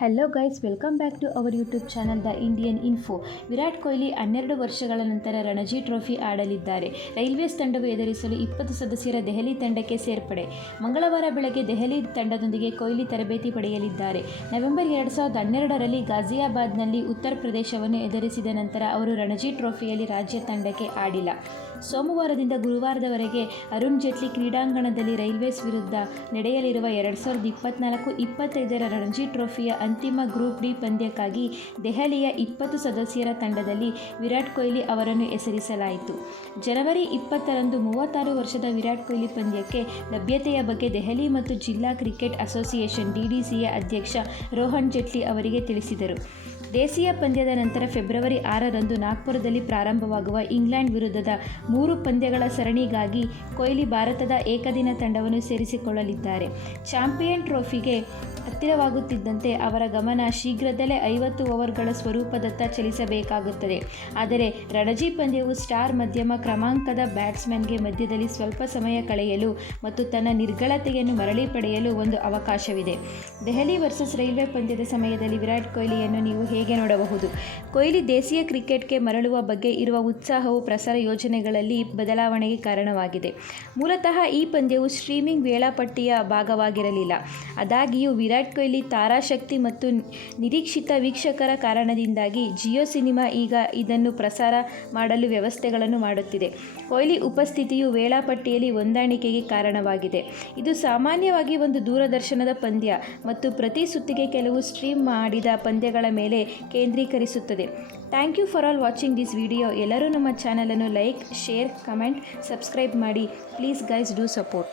Hello guys, welcome back to our YouTube channel the Indian info. Virat Kohli 12 ವರ್ಷಗಳ ನಂತರ Ranji trophy ಆಡಲಿದ್ದಾರೆ. Railways ತಂಡವು ಎದುರಿಸಲು 20 ಸದಸ್ಯರ ದೆಹಲಿ ತಂಡಕ್ಕೆ ಸೇರ್ಪಡೆ. ಮಂಗಳವಾರ ಬೆಳಗ್ಗೆ ದೆಹಲಿ ತಂಡದೊಂದಿಗೆ ಕೊಹ್ಲಿ ತರಬೇತಿ ಪಡೆಯಲಿದ್ದಾರೆ. ನವೆಂಬರ್ 2012ರಲ್ಲಿ ಗಾಜಿಯಾಬಾದ್ನಲ್ಲಿ ಉತ್ತರ ಪ್ರದೇಶವನ್ನು ಎದುರಿಸಿದ ನಂತರ ಅವರು ರಣಜಿ ಟ್ರೋಫಿಯಲ್ಲಿ ರಾಜ್ಯ ತಂಡಕ್ಕೆ ಆಡಿಲ್ಲ. ಸೋಮವಾರದಿಂದ ಗುರುವಾರದವರೆಗೆ ಅರುಣ್ ಜೇಟ್ಲಿ ಕ್ರೀಡಾಂಗಣದಲ್ಲಿ ರೈಲ್ವೇಸ್ ವಿರುದ್ಧ ನಡೆಯಲಿರುವ 2024-25ರ ರಣಜಿ ಟ್ರೋಫಿಯ ಅಂತಿಮ ಗ್ರೂಪ್ ಡಿ ಪಂದ್ಯಕ್ಕಾಗಿ ದೆಹಲಿಯ 20 ಸದಸ್ಯರ ತಂಡದಲ್ಲಿ ವಿರಾಟ್ ಕೊಹ್ಲಿ ಅವರನ್ನು ಹೆಸರಿಸಲಾಯಿತು. ಜನವರಿ 20ರಂದು 36 ವರ್ಷದ ವಿರಾಟ್ ಕೊಹ್ಲಿ ಪಂದ್ಯಕ್ಕೆ ಲಭ್ಯತೆಯ ಬಗ್ಗೆ ದೆಹಲಿ ಮತ್ತು ಜಿಲ್ಲಾ ಕ್ರಿಕೆಟ್ ಅಸೋಸಿಯೇಷನ್ (DDCA) ಅಧ್ಯಕ್ಷ ರೋಹನ್ ಜೇಟ್ಲಿ ಅವರಿಗೆ ತಿಳಿಸಿದರು. ದೇಶೀಯ ಪಂದ್ಯದ ನಂತರ ಫೆಬ್ರವರಿ 6ರಂದು ನಾಗ್ಪುರದಲ್ಲಿ ಪ್ರಾರಂಭವಾಗುವ ಇಂಗ್ಲೆಂಡ್ ವಿರುದ್ಧದ 3 ಪಂದ್ಯಗಳ ಸರಣಿಗಾಗಿ ಕೊಹ್ಲಿ ಭಾರತದ ಏಕದಿನ ತಂಡವನ್ನು ಸೇರಿಸಿಕೊಳ್ಳಲಿದ್ದಾರೆ. ಚಾಂಪಿಯನ್ ಟ್ರೋಫಿಗೆ ಹತ್ತಿರವಾಗುತ್ತಿದ್ದಂತೆ ಅವರ ಗಮನ ಶೀಘ್ರದಲ್ಲೇ 50 ಓವರ್ಗಳ ಸ್ವರೂಪದತ್ತ ಚಲಿಸಬೇಕಾಗುತ್ತದೆ. ಆದರೆ ರಣಜಿ ಪಂದ್ಯವು ಸ್ಟಾರ್ ಮಧ್ಯಮ ಕ್ರಮಾಂಕದ ಬ್ಯಾಟ್ಸ್ಮನ್ಗೆ ಮಧ್ಯದಲ್ಲಿ ಸ್ವಲ್ಪ ಸಮಯ ಕಳೆಯಲು ಮತ್ತು ತನ್ನ ನಿರ್ಗಳತೆಯನ್ನು ಮರಳಿ ಪಡೆಯಲು ಒಂದು ಅವಕಾಶವಿದೆ. ದೆಹಲಿ ವರ್ಸಸ್ ರೈಲ್ವೆ ಪಂದ್ಯದ ಸಮಯದಲ್ಲಿ ವಿರಾಟ್ ಕೊಹ್ಲಿಯನ್ನು ನೀವು ಹೇಗೆ ನೋಡಬಹುದು? ಕೊಹ್ಲಿ ದೇಶೀಯ ಕ್ರಿಕೆಟ್ಗೆ ಮರಳುವ ಬಗ್ಗೆ ಇರುವ ಉತ್ಸಾಹವು ಪ್ರಸಾರ ಯೋಜನೆಗಳಲ್ಲಿ ಬದಲಾವಣೆಗೆ ಕಾರಣವಾಗಿದೆ. ಮೂಲತಃ ಈ ಪಂದ್ಯವು ಸ್ಟ್ರೀಮಿಂಗ್ ವೇಳಾಪಟ್ಟಿಯ ಭಾಗವಾಗಿರಲಿಲ್ಲ. ಆದಾಗ್ಯೂ ವಿರಾಟ್ ಕೊಹ್ಲಿ ತಾರಾಶಕ್ತಿ ಮತ್ತು ನಿರೀಕ್ಷಿತ ವೀಕ್ಷಕರ ಕಾರಣದಿಂದಾಗಿ ಜಿಯೋ ಸಿನಿಮಾ ಈಗ ಇದನ್ನು ಪ್ರಸಾರ ಮಾಡಲು ವ್ಯವಸ್ಥೆಗಳನ್ನು ಮಾಡುತ್ತಿದೆ. ಕೊಹ್ಲಿ ಉಪಸ್ಥಿತಿಯು ವೇಳಾಪಟ್ಟಿಯಲ್ಲಿ ಹೊಂದಾಣಿಕೆಗೆ ಕಾರಣವಾಗಿದೆ. ಇದು ಸಾಮಾನ್ಯವಾಗಿ ಒಂದು ದೂರದರ್ಶನದ ಪಂದ್ಯ ಮತ್ತು ಪ್ರತಿ ಸುತ್ತಿಗೆ ಕೆಲವು ಸ್ಟ್ರೀಮ್ ಮಾಡಿದ ಪಂದ್ಯಗಳ ಮೇಲೆ ಕೇಂದ್ರೀಕರಿಸುತ್ತದೆ. Thank you for all watching this video. ಎಲ್ಲರೂ ನಮ್ಮ ಚಾನಲನ್ನು ಲೈಕ್, ಶೇರ್, ಕಮೆಂಟ್, ಸಬ್ಸ್ಕ್ರೈಬ್ ಮಾಡಿ. Please guys, do support.